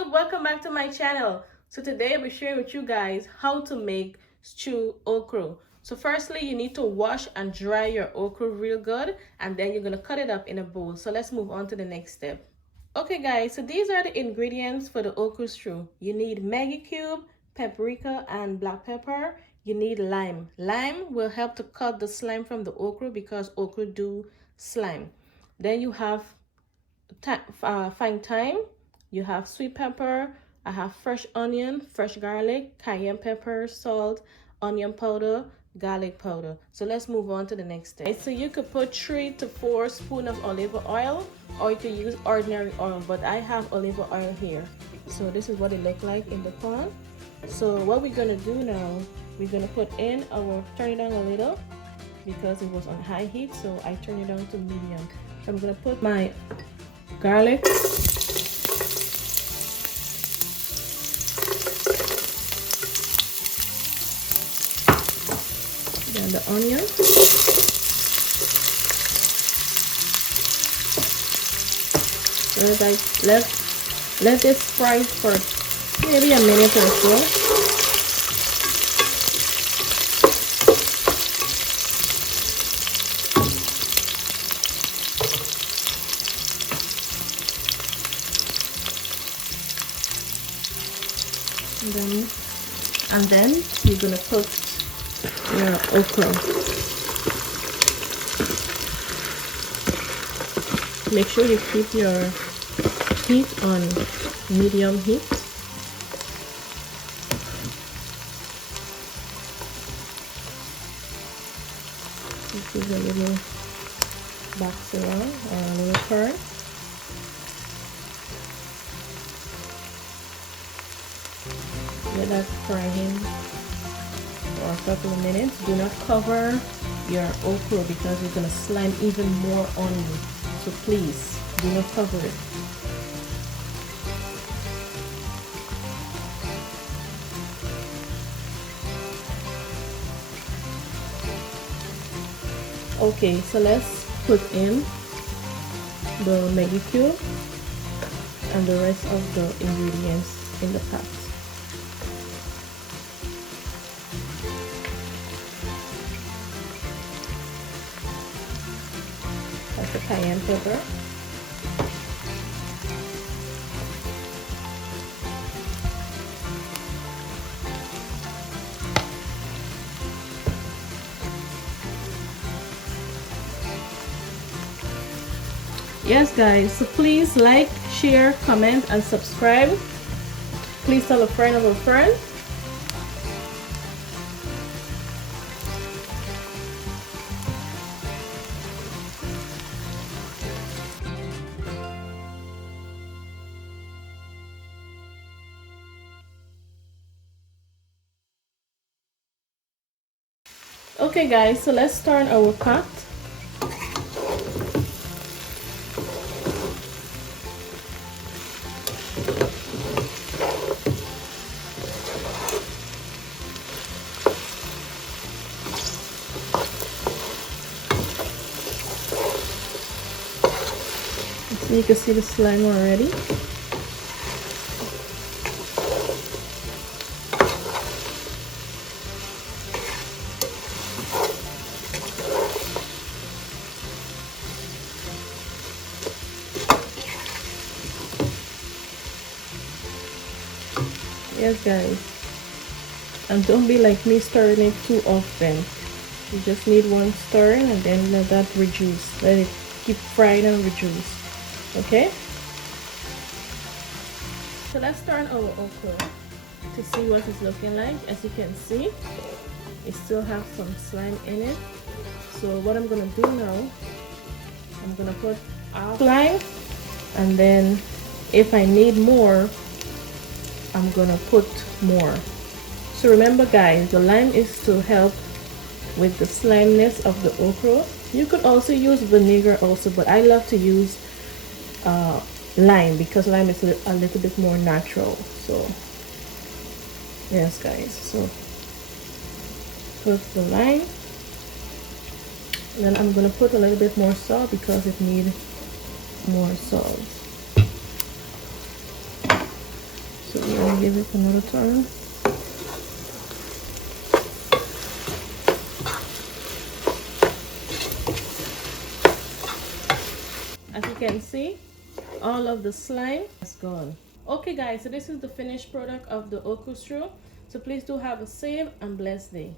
YouTube, welcome back to my channel. So today I'll be sharing with you guys how to make stew okra. So firstly, you need to wash and dry your okra real good, and then you're gonna cut it up in a bowl. So let's move on to the next step. Okay guys, so these are the ingredients for the okra stew. You need Maggi cube, paprika, and black pepper. You need lime. Lime will help to cut the slime from the okra because okra do slime. Then you have fine thyme, you have sweet pepper, I have fresh onion, fresh garlic, cayenne pepper, salt, onion powder, garlic powder. So let's move on to the next step. So you could put 3 to 4 spoons of olive oil, or you could use ordinary oil, but I have olive oil here. So this is what it looked like in the pan. So what we're gonna do now, we're gonna put in turn it down a little because it was on high heat, so I turn it down to medium. So I'm gonna put my garlic, then the onion, let this fry for maybe a minute or so. And then you're gonna put your okra. Make sure you keep your heat on medium heat. This is a little box around or a little curd. Let that frying for a couple of minutes. Do not cover your okra because it's gonna slime even more on you. So please do not cover it. Okay, so let's put in the Maggi cube and the rest of the ingredients in the pot. That's the cayenne pepper. Yes guys, so please like, share, comment, and subscribe. Please tell a friend of a friend. Okay guys, so let's turn our pot. So you can see the slime already. Yes guys, and don't be like me stirring it too often. You just need one stirring and then let that reduce. Let it keep frying and reduce. Okay, so let's turn our okra to see what it's looking like. As you can see, it still have some slime in it. So what I'm gonna do now, I'm gonna put our slime, and then if I need more, I'm gonna put more. So remember guys, the lime is to help with the slimeness of the okra. You could also use vinegar also, but I love to use lime because lime is a little bit more natural. So yes guys, so put the lime, and then I'm gonna put a little bit more salt because it needs more salt. So we're gonna give it another turn. As you can see, all of the slime is gone. Okay guys, so this is the finished product of the okra stew. So please do have a safe and blessed day.